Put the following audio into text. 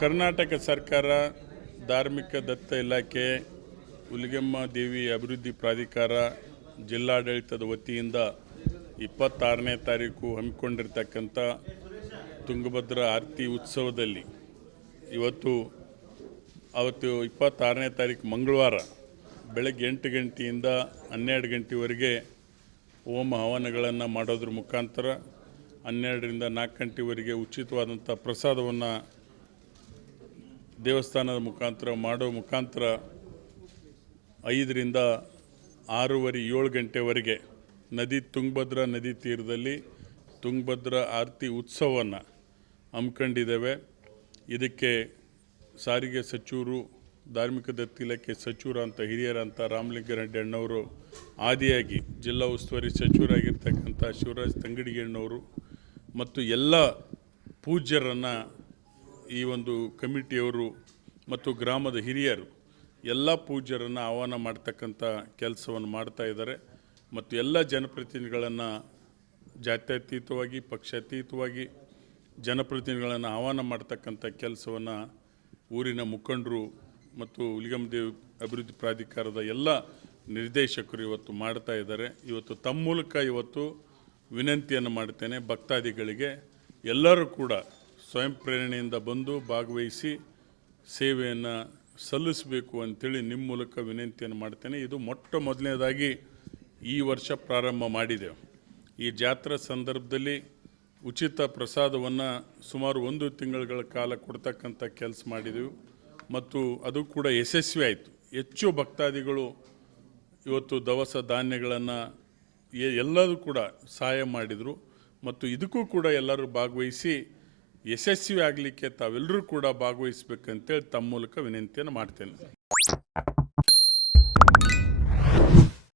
ಕರ್ನಾಟಕ ಸರ್ಕಾರ ಧಾರ್ಮಿಕ ದತ್ತ ಇಲಾಖೆ, ಹುಲಿಗೆಮ್ಮ ದೇವಿ ಅಭಿವೃದ್ಧಿ ಪ್ರಾಧಿಕಾರ ಜಿಲ್ಲಾಡಳಿತದ ವತಿಯಿಂದ ಇಪ್ಪತ್ತಾರನೇ ತಾರೀಕು ಹಮ್ಮಿಕೊಂಡಿರ್ತಕ್ಕಂಥ ತುಂಗಭದ್ರ ಆರತಿ ಉತ್ಸವದಲ್ಲಿ ಇವತ್ತು, ಅವತ್ತು ಇಪ್ಪತ್ತಾರನೇ ತಾರೀಕು ಮಂಗಳವಾರ ಬೆಳಗ್ಗೆ ಎಂಟು ಗಂಟೆಯಿಂದ ಹನ್ನೆರಡು ಗಂಟೆವರೆಗೆ ಹೋಮ ಹವನಗಳನ್ನು ಮಾಡೋದ್ರ ಮುಖಾಂತರ ಹನ್ನೆರಡರಿಂದ ನಾಲ್ಕು ಗಂಟೆವರೆಗೆ ಉಚಿತವಾದಂಥ ಪ್ರಸಾದವನ್ನು ದೇವಸ್ಥಾನದ ಮುಖಾಂತರ ಮಾಡೋ ಮುಖಾಂತರ ಐದರಿಂದ ಆರೂವರೆ ಏಳು ಗಂಟೆವರೆಗೆ ನದಿ ತುಂಗಭದ್ರಾ ನದಿ ತೀರದಲ್ಲಿ ತುಂಗಭದ್ರಾ ಆರತಿ ಉತ್ಸವವನ್ನು ಹಮ್ಮಿಕೊಂಡಿದ್ದೇವೆ. ಇದಕ್ಕೆ ಸಾರಿಗೆ ಸಚಿವರು, ಧಾರ್ಮಿಕ ದತ್ತಿ ಇಲಾಖೆ ಸಚಿವರು ಅಂತ ಹಿರಿಯರಂತ ರಾಮಲಿಂಗಾರೆಡ್ಡಿ ಅಣ್ಣವರು, ಆದಿಯಾಗಿ ಜಿಲ್ಲಾ ಉಸ್ತುವಾರಿ ಸಚಿವರಾಗಿರ್ತಕ್ಕಂಥ ಶಿವರಾಜ್ ತಂಗಡಿಗೆ ಅಣ್ಣವರು ಮತ್ತು ಎಲ್ಲ ಪೂಜ್ಯರನ್ನು ಈ ಒಂದು ಕಮಿಟಿಯವರು ಮತ್ತು ಗ್ರಾಮದ ಹಿರಿಯರು ಎಲ್ಲ ಪೂಜ್ಯರನ್ನು ಆಹ್ವಾನ ಮಾಡ್ತಕ್ಕಂಥ ಕೆಲಸವನ್ನು ಮಾಡ್ತಾ ಇದ್ದಾರೆ. ಮತ್ತು ಎಲ್ಲ ಜನಪ್ರತಿನಿಧಿಗಳನ್ನು ಜಾತ್ಯತೀತವಾಗಿ, ಪಕ್ಷಾತೀತವಾಗಿ ಜನಪ್ರತಿನಿಧಿಗಳನ್ನು ಆಹ್ವಾನ ಮಾಡ್ತಕ್ಕಂಥ ಕೆಲಸವನ್ನು ಊರಿನ ಮುಖಂಡರು ಮತ್ತು ಉಲಿಗಮದೇವ್ ದೇವಿ ಅಭಿವೃದ್ಧಿ ಪ್ರಾಧಿಕಾರದ ಎಲ್ಲ ನಿರ್ದೇಶಕರು ಇವತ್ತು ಮಾಡ್ತಾ ಇದ್ದಾರೆ. ಇವತ್ತು ತಮ್ಮ ಮೂಲಕ ಇವತ್ತು ವಿನಂತಿಯನ್ನು ಮಾಡ್ತೇನೆ ಭಕ್ತಾದಿಗಳಿಗೆ ಎಲ್ಲರೂ ಕೂಡ ಸ್ವಯಂ ಪ್ರೇರಣೆಯಿಂದ ಬಂದು ಭಾಗವಹಿಸಿ ಸೇವೆಯನ್ನು ಸಲ್ಲಿಸಬೇಕು ಅಂತೇಳಿ ನಿಮ್ಮ ಮೂಲಕ ವಿನಂತಿಯನ್ನು ಮಾಡ್ತೇನೆ ಇದು ಮೊಟ್ಟ ಮೊದಲನೇದಾಗಿ ಈ ವರ್ಷ ಪ್ರಾರಂಭ ಮಾಡಿದೆವು ಈ ಜಾತ್ರಾ ಸಂದರ್ಭದಲ್ಲಿ ಉಚಿತ ಪ್ರಸಾದವನ್ನು ಸುಮಾರು ಒಂದು ತಿಂಗಳುಗಳ ಕಾಲ ಕೊಡ್ತಕ್ಕಂಥ ಕೆಲಸ ಮಾಡಿದೆವು. ಮತ್ತು ಅದು ಕೂಡ ಯಶಸ್ವಿ ಆಯಿತು ಹೆಚ್ಚು ಭಕ್ತಾದಿಗಳು ಇವತ್ತು ದವಸ ಧಾನ್ಯಗಳನ್ನು ಎಲ್ಲರೂ ಕೂಡ ಸಹಾಯ ಮಾಡಿದರು. ಮತ್ತು ಇದಕ್ಕೂ ಕೂಡ ಎಲ್ಲರೂ ಭಾಗವಹಿಸಿ ಯಶಸ್ವಿ ಆಗಲಿಕ್ಕೆ ತಾವೆಲ್ಲರೂ ಕೂಡ ಭಾಗವಹಿಸ್ಬೇಕಂತೇಳಿ ತಮ್ಮ ಮೂಲಕ ವಿನಂತಿಯನ್ನು ಮಾಡ್ತೇನೆ.